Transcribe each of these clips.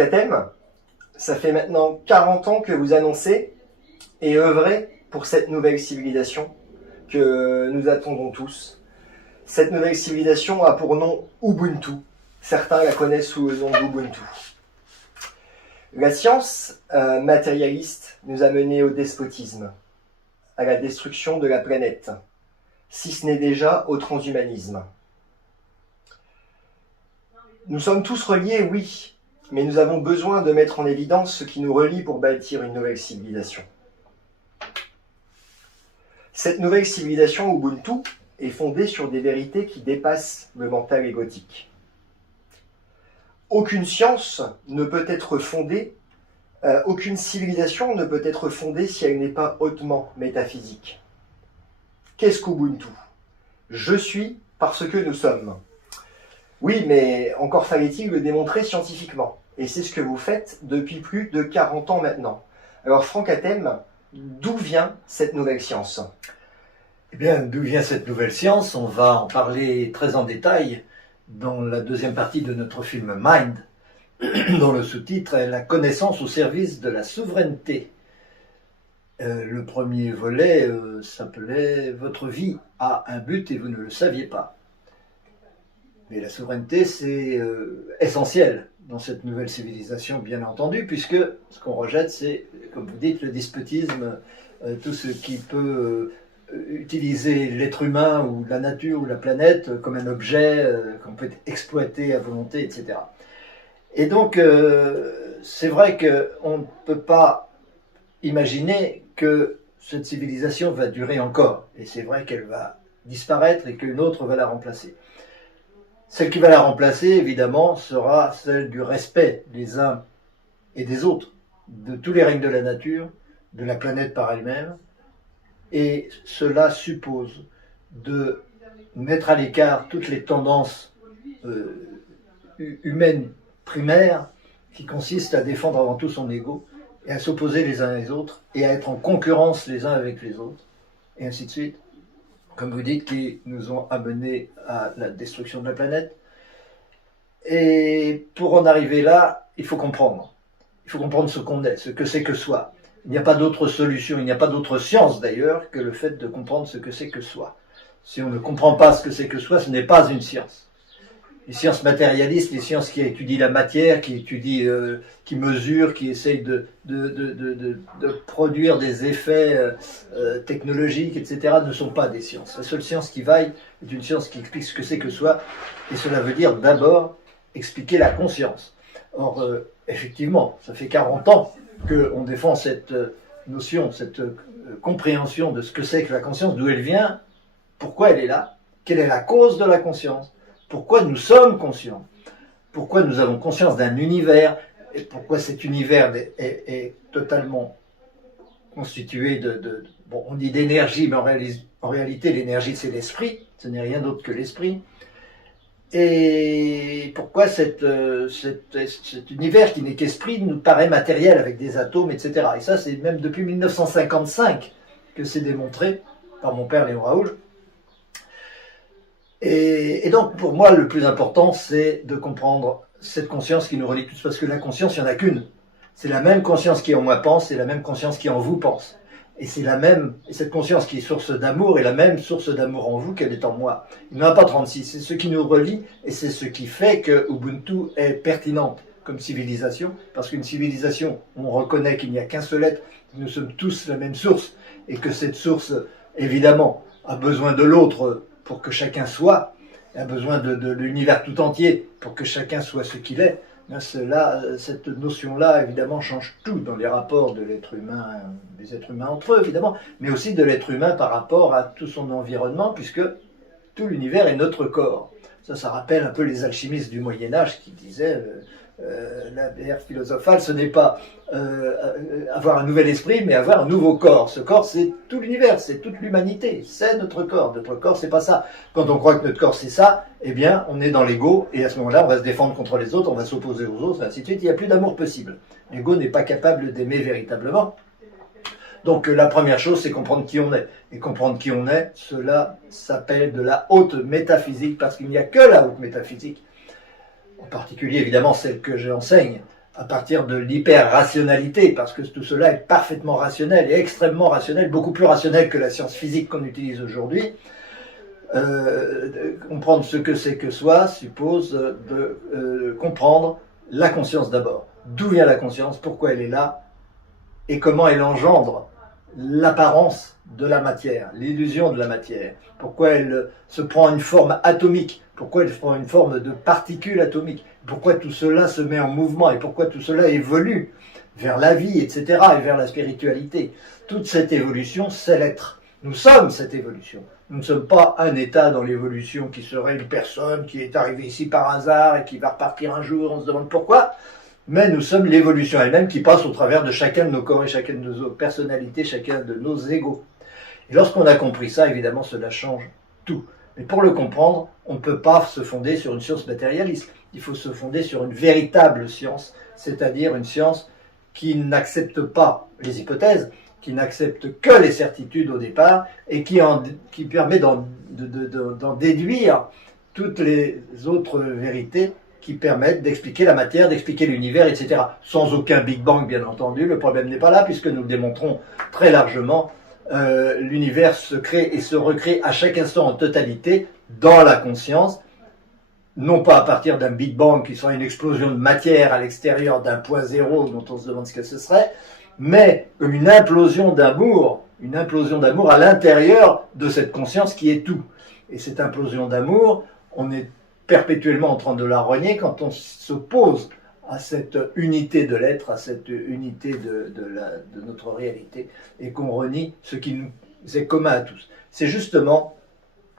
Athème, ça fait maintenant 40 ans que vous annoncez et œuvrez pour cette nouvelle civilisation que nous attendons tous. Cette nouvelle civilisation a pour nom Ubuntu. Certains la connaissent sous le nom d'Ubuntu. La science matérialiste nous a menés au despotisme, à la destruction de la planète, si ce n'est déjà au transhumanisme. Nous sommes tous reliés, oui, mais nous avons besoin de mettre en évidence ce qui nous relie pour bâtir une nouvelle civilisation. Cette nouvelle civilisation Ubuntu est fondée sur des vérités qui dépassent le mental égotique. Aucune science ne peut être fondée, aucune civilisation ne peut être fondée si elle n'est pas hautement métaphysique. Qu'est-ce qu'Ubuntu ? Je suis parce que nous sommes. Oui, mais encore fallait-il le démontrer scientifiquement. Et c'est ce que vous faites depuis plus de 40 ans maintenant. Alors Franck Athème, d'où vient cette nouvelle science ? Eh bien, d'où vient cette nouvelle science ? On va en parler très en détail dans la deuxième partie de notre film Mind, dont le sous-titre est « La connaissance au service de la souveraineté ». Le premier volet s'appelait « Votre vie a un but et vous ne le saviez pas ». Mais la souveraineté, c'est essentiel dans cette nouvelle civilisation, bien entendu, puisque ce qu'on rejette, c'est, comme vous dites, le despotisme, tout ce qui peut utiliser l'être humain ou la nature ou la planète comme un objet qu'on peut exploiter à volonté, etc. Et donc, c'est vrai qu'on ne peut pas imaginer que cette civilisation va durer encore. Et c'est vrai qu'elle va disparaître et qu'une autre va la remplacer. Celle qui va la remplacer, évidemment, sera celle du respect des uns et des autres, de tous les règnes de la nature, de la planète par elle-même. Et cela suppose de mettre à l'écart toutes les tendances humaines primaires qui consistent à défendre avant tout son ego et à s'opposer les uns les autres et à être en concurrence les uns avec les autres, et ainsi de suite. Comme vous dites, qui nous ont amenés à la destruction de la planète. Et pour en arriver là, il faut comprendre. Il faut comprendre ce qu'on est, ce que c'est que soi. Il n'y a pas d'autre solution, il n'y a pas d'autre science d'ailleurs que le fait de comprendre ce que c'est que soi. Si on ne comprend pas ce que c'est que soi, ce n'est pas une science. Les sciences matérialistes, les sciences qui étudient la matière, qui étudient, qui mesurent, qui essayent de produire des effets technologiques, etc., ne sont pas des sciences. La seule science qui vaille est une science qui explique ce que c'est que soi, et cela veut dire d'abord expliquer la conscience. Or, effectivement, ça fait 40 ans qu'on défend cette notion, cette compréhension de ce que c'est que la conscience, d'où elle vient, pourquoi elle est là, quelle est la cause de la conscience, pourquoi nous sommes conscients, pourquoi nous avons conscience d'un univers, et pourquoi cet univers est totalement constitué bon, on dit d'énergie, mais en réalité l'énergie c'est l'esprit, ce n'est rien d'autre que l'esprit. Et pourquoi cet univers qui n'est qu'esprit nous paraît matériel avec des atomes, etc. Et ça, c'est même depuis 1955 que c'est démontré par mon père Léon Raoul. Et donc, pour moi, le plus important, c'est de comprendre cette conscience qui nous relie tous, parce que la conscience, il n'y en a qu'une. C'est la même conscience qui en moi pense, c'est la même conscience qui en vous pense. Et c'est la même, et cette conscience qui est source d'amour est la même source d'amour en vous qu'elle est en moi. Il n'y en a pas 36, c'est ce qui nous relie et c'est ce qui fait que Ubuntu est pertinente comme civilisation, parce qu'une civilisation, on reconnaît qu'il n'y a qu'un seul être, nous sommes tous la même source, et que cette source, évidemment, a besoin de l'autre pour que chacun soit, a besoin de l'univers tout entier pour que chacun soit ce qu'il est. Cette notion-là, évidemment, change tout dans les rapports de l'être humain, des êtres humains entre eux, évidemment, mais aussi de l'être humain par rapport à tout son environnement, puisque tout l'univers est notre corps. Ça rappelle un peu les alchimistes du Moyen-Âge qui disaient la bière philosophale, ce n'est pas avoir un nouvel esprit, mais avoir un nouveau corps. Ce corps, c'est tout l'univers, c'est toute l'humanité, c'est notre corps. Notre corps, c'est pas ça. Quand on croit que notre corps, c'est ça, eh bien, on est dans l'ego, et à ce moment-là, on va se défendre contre les autres, on va s'opposer aux autres, et ainsi de suite. Il n'y a plus d'amour possible. L'ego n'est pas capable d'aimer véritablement. Donc, la première chose, c'est comprendre qui on est. Et comprendre qui on est, cela s'appelle de la haute métaphysique, parce qu'il n'y a que la haute métaphysique, en particulier évidemment celle que j'enseigne à partir de l'hyper-rationalité, parce que tout cela est parfaitement rationnel et extrêmement rationnel, beaucoup plus rationnel que la science physique qu'on utilise aujourd'hui. Comprendre ce que c'est que soi suppose de comprendre la conscience d'abord. D'où vient la conscience, pourquoi elle est là, et comment elle engendre l'apparence de la matière, l'illusion de la matière, pourquoi elle se prend une forme atomique, pourquoi elle prend une forme de particule atomique, pourquoi tout cela se met en mouvement et pourquoi tout cela évolue vers la vie, etc., et vers la spiritualité. Toute cette évolution, c'est l'être. Nous sommes cette évolution. Nous ne sommes pas un état dans l'évolution qui serait une personne qui est arrivée ici par hasard et qui va repartir un jour, on se demande pourquoi. Mais nous sommes l'évolution elle-même qui passe au travers de chacun de nos corps et chacune de nos personnalités, chacun de nos égos. Et lorsqu'on a compris ça, évidemment, cela change tout. Mais pour le comprendre, on ne peut pas se fonder sur une science matérialiste. Il faut se fonder sur une véritable science, c'est-à-dire une science qui n'accepte pas les hypothèses, qui n'accepte que les certitudes au départ et qui permet d'en déduire toutes les autres vérités qui permettent d'expliquer la matière, d'expliquer l'univers, etc. Sans aucun Big Bang, bien entendu. Le problème n'est pas là, puisque nous le démontrons très largement. L'univers se crée et se recrée à chaque instant en totalité dans la conscience, non pas à partir d'un Big Bang qui serait une explosion de matière à l'extérieur d'un point zéro dont on se demande ce que ce serait, mais une implosion d'amour à l'intérieur de cette conscience qui est tout. Et cette implosion d'amour, on est perpétuellement en train de la renier quand on s'oppose à cette unité de l'être, à cette unité de notre réalité, et qu'on renie ce qui nous est commun à tous. C'est justement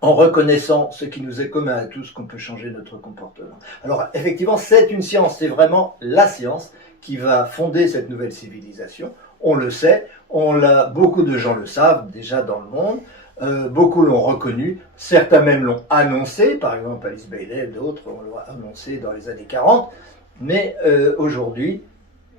en reconnaissant ce qui nous est commun à tous qu'on peut changer notre comportement. Alors effectivement, c'est une science, c'est vraiment la science qui va fonder cette nouvelle civilisation. On le sait, beaucoup de gens le savent déjà dans le monde. Beaucoup l'ont reconnu, certains même l'ont annoncé, par exemple Alice Bailey, d'autres l'ont annoncé dans les années 40, mais aujourd'hui,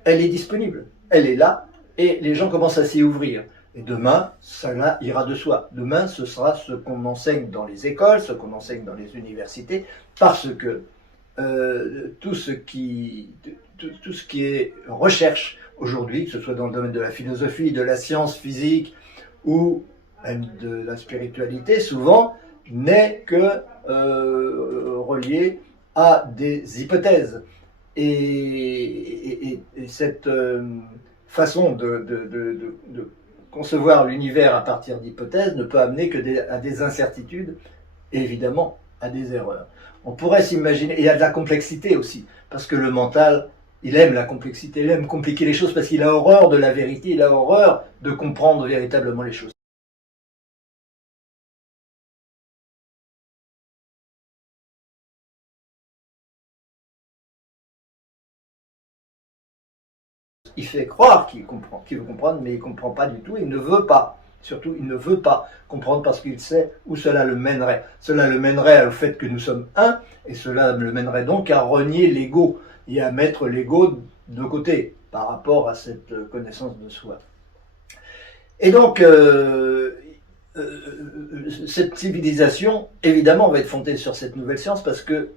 elle est disponible, elle est là, et les gens commencent à s'y ouvrir. Et demain, cela ira de soi. Demain, ce sera ce qu'on enseigne dans les écoles, ce qu'on enseigne dans les universités, parce que tout ce qui est recherche aujourd'hui, que ce soit dans le domaine de la philosophie, de la science physique, ou même de la spiritualité, souvent, n'est que relié à des hypothèses. Et cette façon de concevoir l'univers à partir d'hypothèses ne peut amener que à des incertitudes et évidemment à des erreurs. On pourrait s'imaginer, et il y a de la complexité aussi, parce que le mental, il aime la complexité, il aime compliquer les choses parce qu'il a horreur de la vérité, il a horreur de comprendre véritablement les choses. Il fait croire qu'il comprend, qu'il veut comprendre, mais il ne comprend pas du tout, il ne veut pas. Surtout, il ne veut pas comprendre parce qu'il sait où cela le mènerait. Cela le mènerait au fait que nous sommes un, et cela le mènerait donc à renier l'ego et à mettre l'ego de côté par rapport à cette connaissance de soi. Et donc, cette civilisation, évidemment, va être fondée sur cette nouvelle science parce que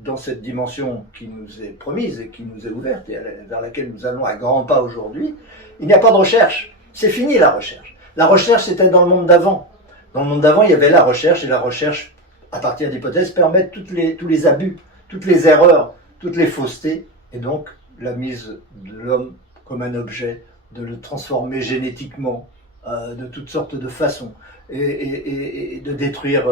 dans cette dimension qui nous est promise et qui nous est ouverte et vers laquelle nous allons à grands pas aujourd'hui, il n'y a pas de recherche. C'est fini la recherche. La recherche, c'était dans le monde d'avant. Dans le monde d'avant, il y avait la recherche, et la recherche, à partir d'hypothèses, permet tous les abus, toutes les erreurs, toutes les faussetés, et donc la mise de l'homme comme un objet, de le transformer génétiquement, de toutes sortes de façons, et de détruire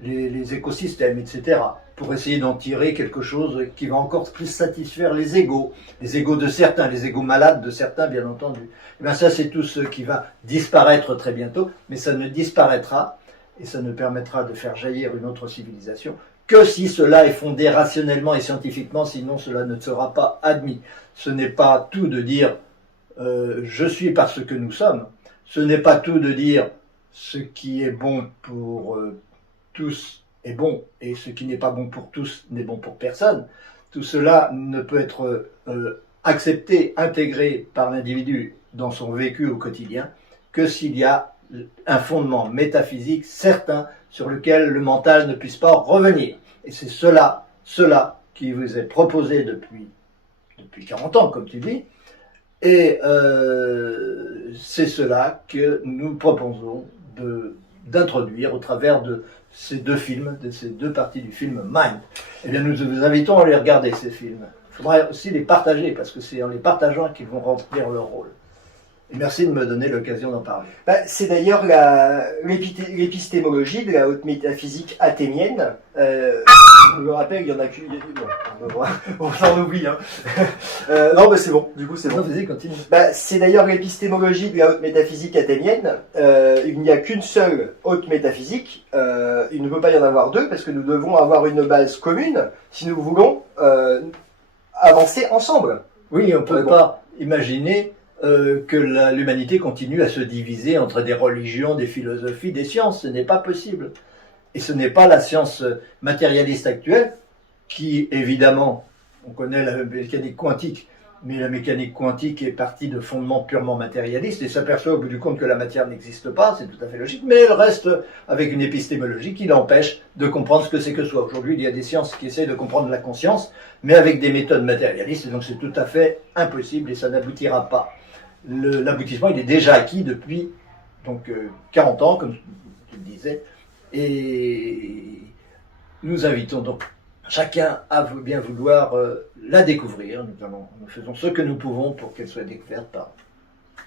les écosystèmes, etc., pour essayer d'en tirer quelque chose qui va encore plus satisfaire les égos de certains, les égos malades de certains, bien entendu. Et bien ça, c'est tout ce qui va disparaître très bientôt, mais ça ne disparaîtra, et ça ne permettra de faire jaillir une autre civilisation, que si cela est fondé rationnellement et scientifiquement, sinon cela ne sera pas admis. Ce n'est pas tout de dire je suis parce que nous sommes, ce n'est pas tout de dire ce qui est bon pour tous est bon et ce qui n'est pas bon pour tous n'est bon pour personne. Tout cela ne peut être accepté, intégré par l'individu dans son vécu au quotidien que s'il y a un fondement métaphysique certain sur lequel le mental ne puisse pas revenir. Et c'est cela qui vous est proposé depuis depuis 40 ans, comme tu dis. Et c'est cela que nous proposons d'introduire au travers de ces deux films, de ces deux parties du film Mind. Eh bien, nous vous invitons à les regarder, ces films. Il faudra aussi les partager, parce que c'est en les partageant qu'ils vont remplir leur rôle. Et merci de me donner l'occasion d'en parler. C'est d'ailleurs l'épistémologie de la haute métaphysique athénienne. Je me rappelle, il y en a qu'une. Bon, on s'en oublie. Hein. Non, mais c'est bon. Du coup, c'est bon. Non, vas-y, continue. C'est d'ailleurs l'épistémologie de la haute métaphysique athénienne. Il n'y a qu'une seule haute métaphysique. Il ne peut pas y en avoir deux parce que nous devons avoir une base commune si nous voulons avancer ensemble. Oui, on ne peut pas imaginer que l'humanité continue à se diviser entre des religions, des philosophies, des sciences. Ce n'est pas possible. Et ce n'est pas la science matérialiste actuelle qui, évidemment, on connaît la mécanique quantique, mais la mécanique quantique est partie de fondements purement matérialistes et s'aperçoit au bout du compte que la matière n'existe pas, c'est tout à fait logique, mais elle reste avec une épistémologie qui l'empêche de comprendre ce que c'est que soi. Aujourd'hui, il y a des sciences qui essayent de comprendre la conscience, mais avec des méthodes matérialistes, et donc c'est tout à fait impossible et ça n'aboutira pas. L'aboutissement, il est déjà acquis depuis 40 ans, comme tu le disais, et nous invitons donc chacun à bien vouloir la découvrir. Nous faisons ce que nous pouvons pour qu'elle soit découverte par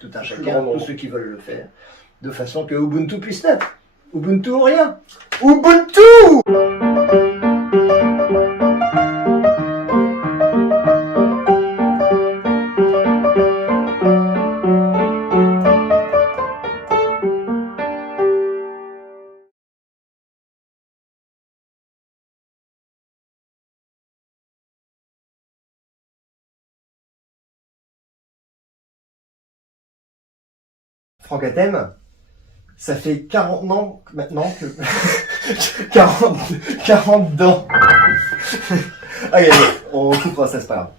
tout un chacun, tous ceux qui veulent le faire, de façon que Ubuntu puisse naître. Ubuntu ou rien. Ubuntu! Franck Athème, ça fait 40 ans maintenant que... 40 dents. Allez, on coupera ça, c'est pas grave.